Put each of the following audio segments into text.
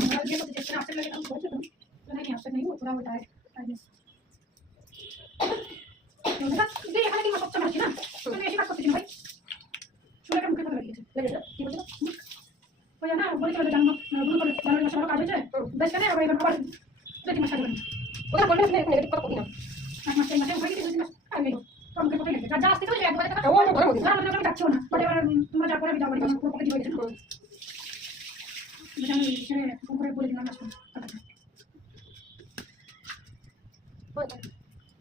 ये तो जितना आपसे लगे हम बोल सकते हैं तो नहीं आपसे नहीं वो थोड़ा होता है आई गेस ये এখানে কি সবচেয়ে বেশি না তুমি বেশি কাজ করতেছ ভাই শুনে মুখে কথা লাগিয়েছে লেগে কি বলছো ওই না বলি চলে জানো গুরু করে জানার মাসে কাজ হয়েছে বেশ কেন আবার আবার দেখি মাসে যাবেন ওটা বললে আপনি নেগেটিভ কথা কই না এক মাসে হয়ে গেছে না আর নেই তো মুখে কথা লেগে যা আসতে তো এক দুবার কথা ও ধরে বলি না আমি যাচ্ছি না বাট এবার তোমরা যা করে যাও বাড়ি পুরো পকেট হয়ে গেছে জানি সেরে করে বলে দিলাম আসুন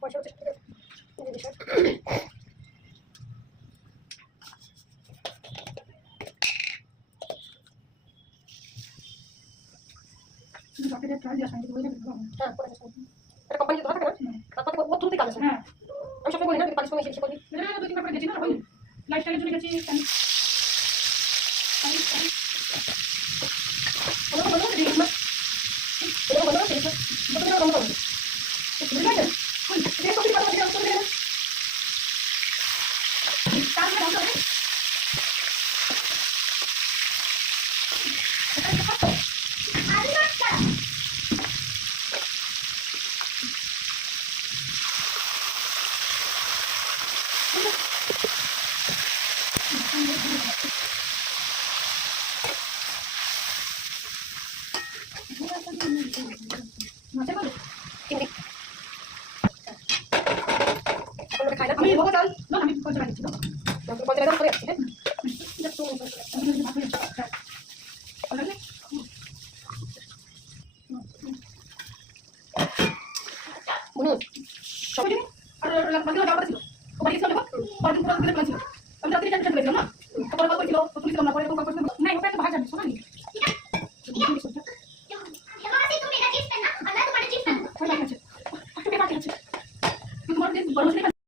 পয়সা হচ্ছে এই বিষয় ডক্টরের ট্রায়াল দিয়া সাইড করে দেব হ্যাঁ করে দেব এটা কোম্পানি তো থাকে না তারপরে ও তুমি কাজ আছে হ্যাঁ আমি সব বলি না পালিশ করে এসে বলি না না দুই তিন করে গেছি না ওই লাইফস্টাইলে চলে গেছি ওটা বলো দিই না ওটা বলো দিই না ওটা বলো বলো বুঝলে না কই এই সব কথা বলি আমি তো কাজ না দাও মাঝে বলো কিন্তু আমরা খাই না আমি বলতে চাই না আমি বলতে চাইছি না তো বলতে দাও করে হ্যাঁ এটা তো আমি ভাবি ওকে মনে সবাই আর বাকি দাও ছিল ও বাকি ছিল পরে পুরো দিলে প্ল্যান ছিল আমি রাতে টেনশন করেছিলাম না তারপরে কল করেছিল তো পুলিশ আমরা পরে কল করেছিল না ওটা একটা ভাষা জানি শোনা নি तुम्हारे